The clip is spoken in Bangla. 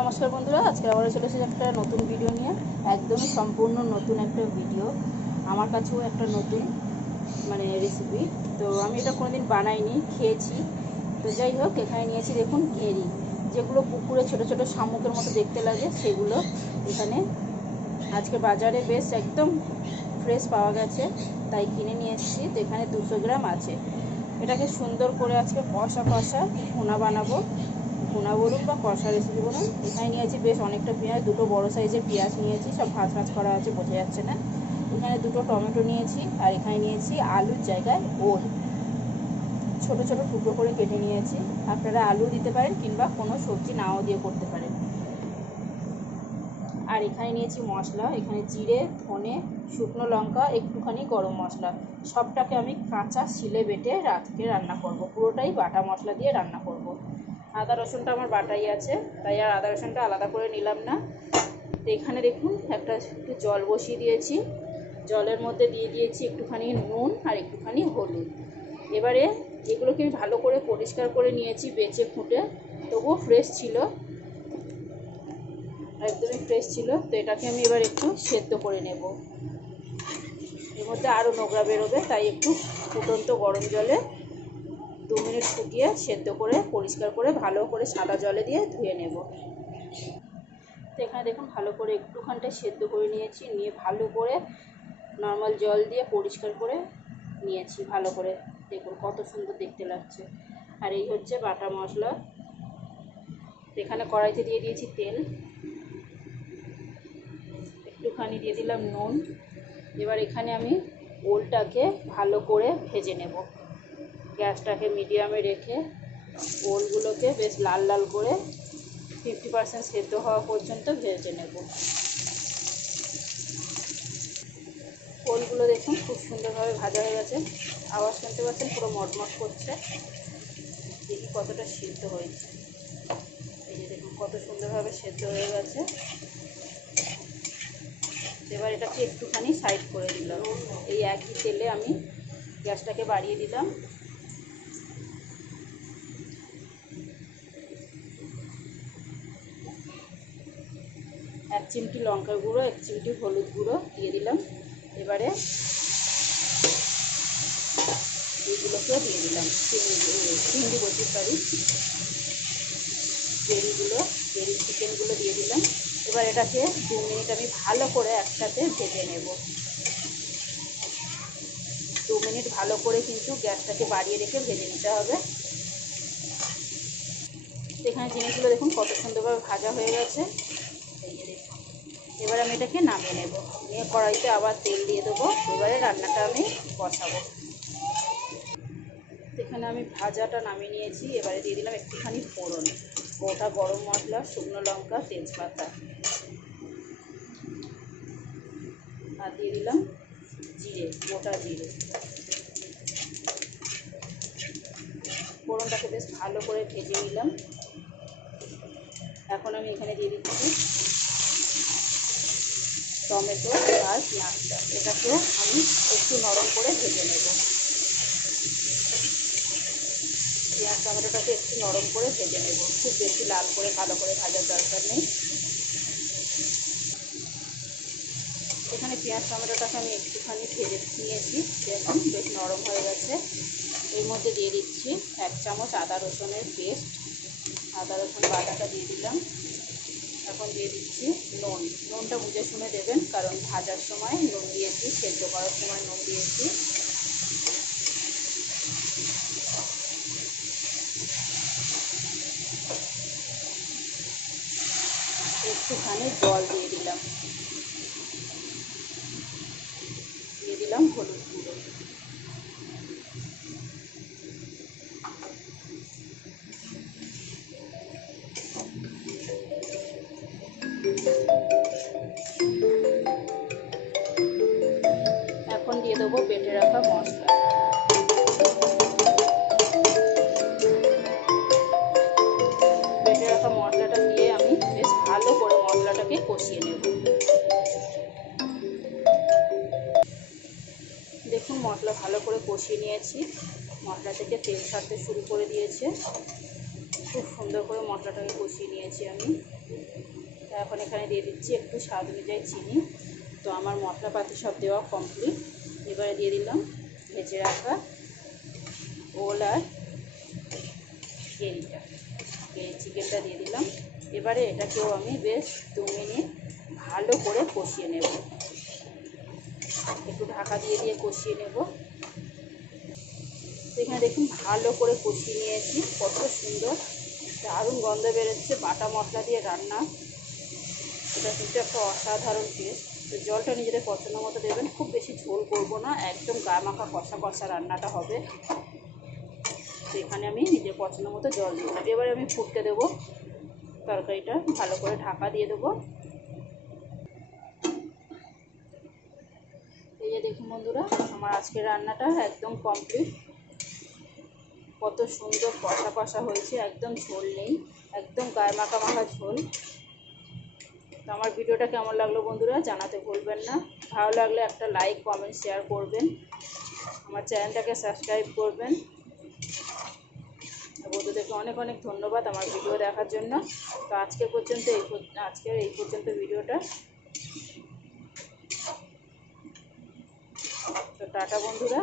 নমস্কার বন্ধুরা, আজকে আবারও চলে এসেছি একটা নতুন ভিডিও নিয়ে। একদমই সম্পূর্ণ নতুন একটা ভিডিও, আমার কাছেও একটা নতুন রেসিপি। তো আমি এটা কোনোদিন বানাইনি, খেয়েছি। তো যাই হোক, এখানে নিয়েছি দেখুন ঘেরি, যেগুলো পুকুরে ছোট ছোট শামুকের মতো দেখতে লাগে, সেগুলো এখানে আজকে বাজারে বেশ একদম ফ্রেশ পাওয়া গেছে, তাই কিনে নিয়ে এসেছি। তো এখানে 200 গ্রাম আছে। এটাকে সুন্দর করে আজকে কষা ভুনা বানাবো। ভুনা বলুন বা কষা রেসিপি বলুন। এখানে নিয়েছি বেশ অনেকটা পেঁয়াজ, দুটো বড় সাইজের পেঁয়াজ নিয়েছি, সব ভাজ করা আছে, বোঝা যাচ্ছে না। এখানে দুটো টমেটো নিয়েছি, আর এখানে নিয়েছি আলুর জায়গায় ওল, ছোট ছোট টুকরো করে কেটে নিয়েছি। আপনারা আলু দিতে পারেন কিংবা কোনো সবজি নাও দিয়ে করতে পারেন। আর এখানে নিয়েছি মশলা, এখানে জিরে, ধনে, শুকনো লঙ্কা, একটুখানি গরম মশলা। সবটাকে আমি কাঁচা শিলে বেটে রাতকে রান্না করব, পুরোটাই বাটা মশলা দিয়ে রান্না করব। আদা রসুনটা আমার বাটাই আছে, তাই আর আদা রসুনটা আলাদা করে নিলাম না। তো এখানে দেখুন একটু জল বসিয়ে দিয়েছি, জলের মধ্যে দিয়ে দিয়েছি একটুখানি নুন আর একটুখানি হলুদ। এবারে এগুলোকে আমি ভালো করে পরিষ্কার করে নিয়েছি, বেছে ফুটে, তবুও ফ্রেশ ছিল, একদমই ফ্রেশ ছিল। তো এটাকে আমি এবার একটু সেদ্ধ করে নেব। এর মধ্যে আরও নোংরা বেরোবে, তাই একটু ফুটন্ত গরম জলে 2 মিনিট ফুটিয়ে সেদ্ধ করে পরিষ্কার করে ভালো করে সাদা জলে দিয়ে ধুয়ে নেব। তো এখানে দেখুন ভালো করে একটুখানটা সেদ্ধ করে নিয়েছি, নিয়ে ভালো করে নর্মাল জল দিয়ে পরিষ্কার করে নিয়েছি ভালো করে। দেখুন কত সুন্দর দেখতে লাগছে। আর এই হচ্ছে বাটা মশলা। এখানে কড়াইতে দিয়ে দিয়েছি তেল, একটুখানি দিয়ে দিলাম নুন। এবার এখানে আমি ওলটাকে ভালো করে ভেজে নেব। গ্যাসটাকে মিডিয়ামে রেখে ওলগুলোকে বেশ লাল লাল করে 50% সেদ্ধ হওয়া পর্যন্ত ভেজে নেব। ওলগুলো দেখুন খুব সুন্দরভাবে ভাজা হয়ে গেছে, আওয়াজ শুনতে পাচ্ছেন, পুরো মটমট করছে। দেখি কতটা সিদ্ধ হয়েছে। এই যে দেখুন কত সুন্দরভাবে সেদ্ধ হয়ে গেছে। এবার এটাকে একটুখানি সাইড করে দিলাম। এই একই তেলে আমি গ্যাসটাকে বাড়িয়ে দিলাম। এক চিমটি লঙ্কার গুঁড়ো, 1 চিমটি হলুদ গুঁড়ো দিয়ে দিলাম। এবারে এইগুলোকেও দিয়ে দিলাম, চিংড়ি বলছি, সরি, বেরি চিকেনগুলো দিয়ে দিলাম। এবার এটাকে 2 মিনিট আমি ভালো করে একসাথে ভেজে নেব। 2 মিনিট ভালো করে কিন্তু গ্যাসটাকে বাড়িয়ে রেখে ভেজে নিতে হবে। এখানে জিনিসগুলো দেখুন কত সুন্দরভাবে ভাজা হয়ে গেছে। এই যে দেখুন, এবার আমি এটাকে নামিয়ে নেব, নিয়ে কড়াইতে আবার তেল দিয়ে দেবো। এবারে রান্নাটা আমি বসাবো। এখানে আমি ভাজাটা নামিয়ে নিয়েছি। এবারে দিয়ে দিলাম একটুখানি ফোড়ন, গোটা গরম মশলা, শুকনো লঙ্কা, তেজপাতা, আর দিয়ে দিলাম জিরে, গোটা জিরে। ফোড়নটাকে বেশ ভালো করে ভেজে নিলাম। এখন আমি এখানে দিয়ে দিচ্ছি টমেটো আর পেঁয়াজটা। এটাকেও আমি একটু নরম করে ভেজে নেব। পেঁয়াজ টমেটোটাকে একটু নরম করে ভেজে নেব, খুব বেশি লাল করে ভালো করে ভাজার দরকার নেই। এখানে পেঁয়াজ টমেটোটাকে আমি একটুখানি ভেজে নিয়েছি, দেখুন বেশ নরম হয়ে গেছে। এর মধ্যে দিয়ে দিচ্ছি 1 চামচ আদা রসুনের পেস্ট, আদা রসুন বাটাটা দিয়ে দিলাম। এখন দিয়ে দিচ্ছি নুন। নুনটা বুঝে শুনে দেবেন, কারণ ভাজার সময় নুন দিয়েছি, সেদ্ধ করার সময় নুন দিয়েছি। একটুখানি জল দিয়ে দিলাম, দিয়ে দিলাম হলুদ গুঁড়ো। এখন দিয়ে দেবো বেটে রাখা মশলা। বেটে রাখা মশলাটা দিয়ে আমি বেশ ভালো করে মশলাটাকে কষিয়ে নেব। দেখুন মশলা ভালো করে কষিয়ে নিয়েছি, মশলা থেকে তেল ছাড়তে শুরু করে দিয়েছে। খুব সুন্দর করে মশলাটাকে কষিয়ে নিয়েছি আমি। এখন এখানে দিয়ে দিচ্ছি একটু স্বাদ অনুযায়ী চিনি। তো আমার মশলাপাতি সব দেওয়া কমপ্লিট। এবারে দিয়ে দিলাম ভেজে রাখা ওল আর চিকেনটা দিয়ে দিলাম। এবারে এটাকেও আমি বেশ 2 মিনিট ভালো করে কষিয়ে নেব। একটু ঢাকা দিয়ে দিয়ে কষিয়ে নেব। এখানে দেখুন ভালো করে কষিয়ে নিয়েছি, কত সুন্দর দারুণ গন্ধ বেরোচ্ছে। বাটা মশলা দিয়ে রান্না, এটা কিন্তু একটা অসাধারণ টেস্ট। তো জলটা নিজেদের পছন্দ মতো দেবেন, খুব বেশি ঝোল করবো না, একদম গায়ে মাখা কষা কষা রান্নাটা হবে। তো এখানে আমি নিজের পছন্দ মতো জল দিলাম। এবারে আমি ফুটতে দেবো তরকারিটা, ভালো করে ঢাকা দিয়ে দেবো। এই যে দেখুন বন্ধুরা, আমার আজকের রান্নাটা একদম কমপ্লিট। কত সুন্দর কষা কষা হয়েছে, একদম ঝোল নেই, একদম গায়ে মাখা মাখা ঝোল। তো আমার ভিডিওটা কেমন লাগলো বন্ধুরা জানাতে ভুলবেন না। ভালো লাগলে একটা লাইক কমেন্ট শেয়ার করবেন, আমার চ্যানেলটাকে সাবস্ক্রাইব করবেন। বন্ধুদেরকে অনেক অনেক ধন্যবাদ আমার ভিডিও দেখার জন্য। তো আজকের এই পর্যন্ত ভিডিওটা। তো টাটা বন্ধুরা।